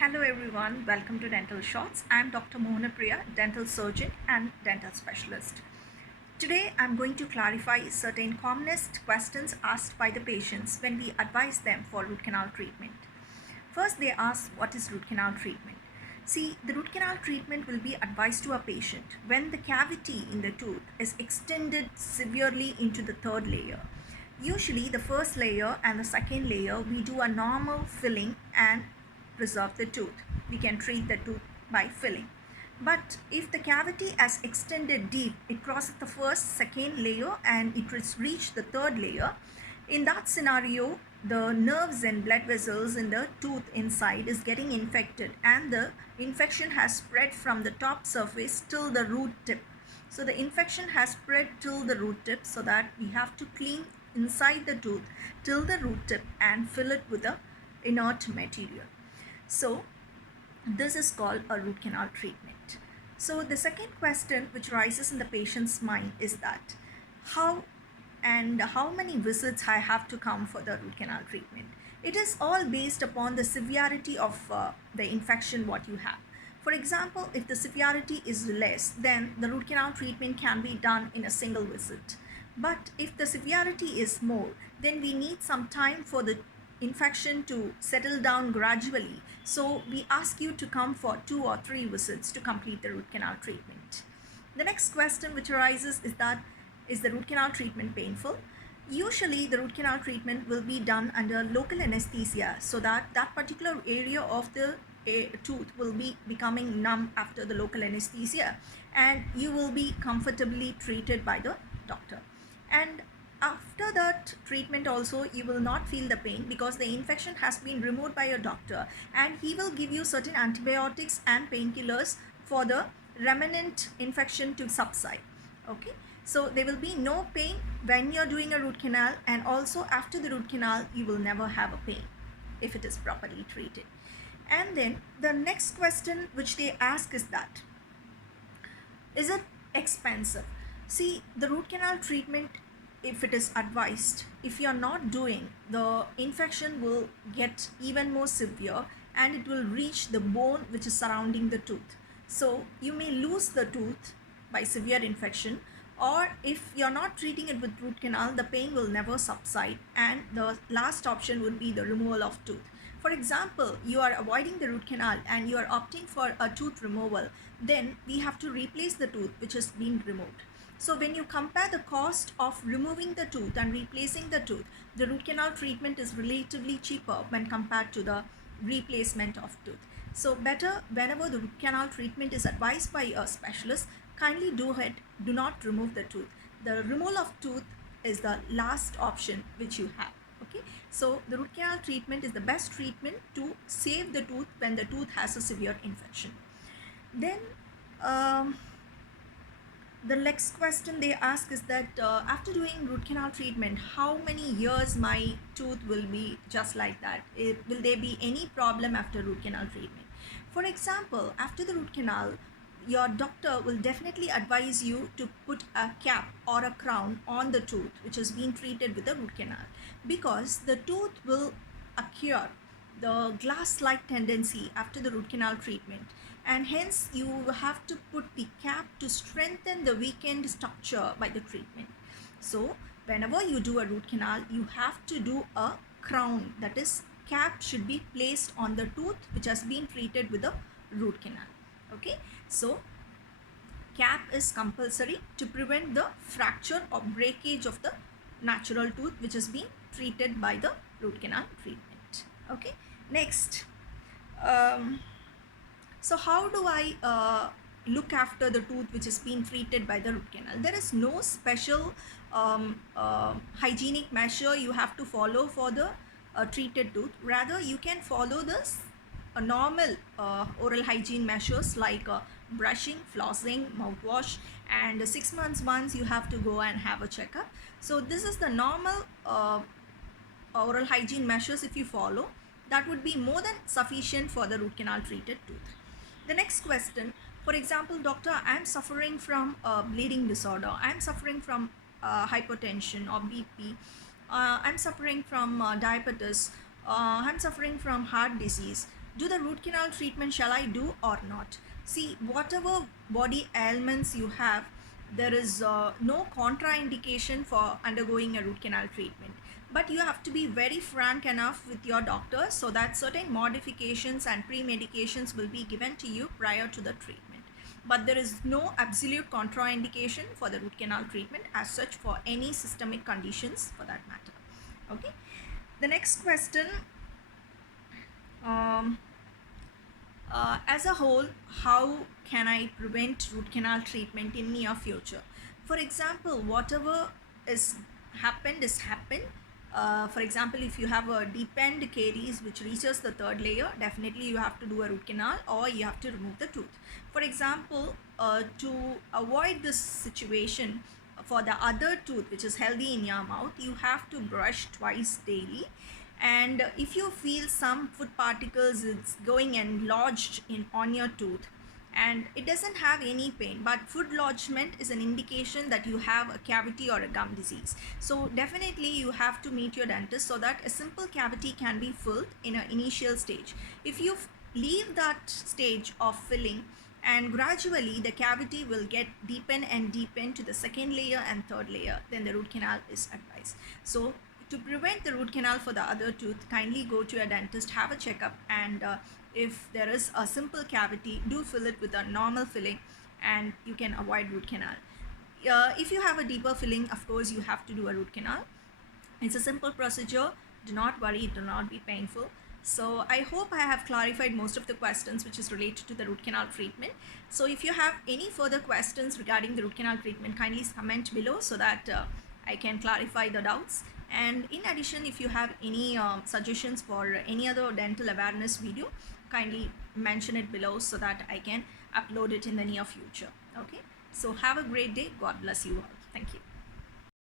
Hello everyone, welcome to Dental Shots. I'm Dr. Mohanapriya, dental surgeon and dental specialist. Today I'm going to clarify certain commonest questions asked by the patients when we advise them for root canal treatment. First, they ask, what is root canal treatment? See, the root canal treatment will be advised to a patient when the cavity in the tooth is extended severely into the third layer. Usually the first layer and the second layer we do a normal filling and preserve the tooth. We can treat the tooth by filling. But if the cavity has extended deep, it crosses the first, second layer and it has reached the third layer. In that scenario, the nerves and blood vessels in the tooth inside is getting infected and the infection has spread from the top surface till the root tip. So the infection has spread till the root tip, so that we have to clean inside the tooth till the root tip and fill it with the inert material. So this is called a root canal treatment. So the second question which rises in the patient's mind is that how many visits I have to come for the root canal treatment. It is all based upon the severity of the infection what you have. For example, if the severity is less, then the root canal treatment can be done in a single visit. But if the severity is more, then we need some time for the infection to settle down gradually. So we ask you to come for 2 or 3 visits to complete the root canal treatment. The next question which arises is that, is the root canal treatment painful? Usually the root canal treatment will be done under local anesthesia, so that that particular area of the tooth will be becoming numb after the local anesthesia, and you will be comfortably treated by the doctor. And after that treatment also, you will not feel the pain because the infection has been removed by your doctor, and he will give you certain antibiotics and painkillers for the remnant infection to subside. Okay, so there will be no pain when you're doing a root canal, and also after the root canal you will never have a pain if it is properly treated. And then the next question which they ask is that, is it expensive? See, the root canal treatment, if it is advised, if you are not doing, the infection will get even more severe and it will reach the bone which is surrounding the tooth. So you may lose the tooth by severe infection, or if you're not treating it with root canal, the pain will never subside and the last option would be the removal of tooth. For example, you are avoiding the root canal and you are opting for a tooth removal, then we have to replace the tooth which has been removed. So when you compare the cost of removing the tooth and replacing the tooth, the root canal treatment is relatively cheaper when compared to the replacement of tooth. So better, whenever the root canal treatment is advised by a specialist, kindly do it, do not remove the tooth. The removal of tooth is the last option which you have. Okay, so the root canal treatment is the best treatment to save the tooth when the tooth has a severe infection. Then the next question they ask is that after doing root canal treatment, how many years my tooth will be just like that? Will there be any problem after root canal treatment? For example, after the root canal, your doctor will definitely advise you to put a cap or a crown on the tooth which has been treated with the root canal, because the tooth will acquire the glass-like tendency after the root canal treatment, and hence you have to put the cap to strengthen the weakened structure by the treatment. So whenever you do a root canal, you have to do a crown, that is, cap should be placed on the tooth which has been treated with a root canal. Okay, so cap is compulsory to prevent the fracture or breakage of the natural tooth which has been treated by the root canal treatment. Okay, next, so how do I look after the tooth which is being treated by the root canal? There is no special hygienic measure you have to follow for the treated tooth. Rather, you can follow this normal oral hygiene measures like brushing, flossing, mouthwash, and 6 months once you have to go and have a checkup. So this is the normal oral hygiene measures. If you follow, that would be more than sufficient for the root canal treated tooth. The next question, for example, doctor, I am suffering from a bleeding disorder, I am suffering from hypertension or BP, I'm suffering from diabetes, I'm suffering from heart disease. do the root canal treatment, shall I do or not? See, whatever body ailments you have, there is no contraindication for undergoing a root canal treatment. But you have to be very frank enough with your doctor so that certain modifications and pre-medications will be given to you prior to the treatment. But there is no absolute contraindication for the root canal treatment as such for any systemic conditions for that matter. Okay. The next question, as a whole, how can I prevent root canal treatment in near future? For example, whatever is happened is happened. For example, if you have a deep end caries which reaches the third layer, definitely you have to do a root canal or you have to remove the tooth. For example, to avoid this situation, for the other tooth which is healthy in your mouth, you have to brush twice daily. And if you feel some food particles is going and lodged in on your tooth and it doesn't have any pain, but food lodgement is an indication that you have a cavity or a gum disease. So definitely you have to meet your dentist so that a simple cavity can be filled in an initial stage. If you leave that stage of filling, and gradually the cavity will get deepen and deepen to the second layer and third layer, then the root canal is advised. So to prevent the root canal for the other tooth, kindly go to a dentist, have a checkup, and if there is a simple cavity, do fill it with a normal filling and you can avoid root canal. If you have a deeper filling, of course you have to do a root canal. It's a simple procedure. Do not worry, it will not be painful. So I hope I have clarified most of the questions which is related to the root canal treatment. So if you have any further questions regarding the root canal treatment, kindly comment below so that I can clarify the doubts. And in addition, if you have any suggestions for any other dental awareness video, kindly mention it below so that I can upload it in the near future. Okay, so have a great day. God bless you all.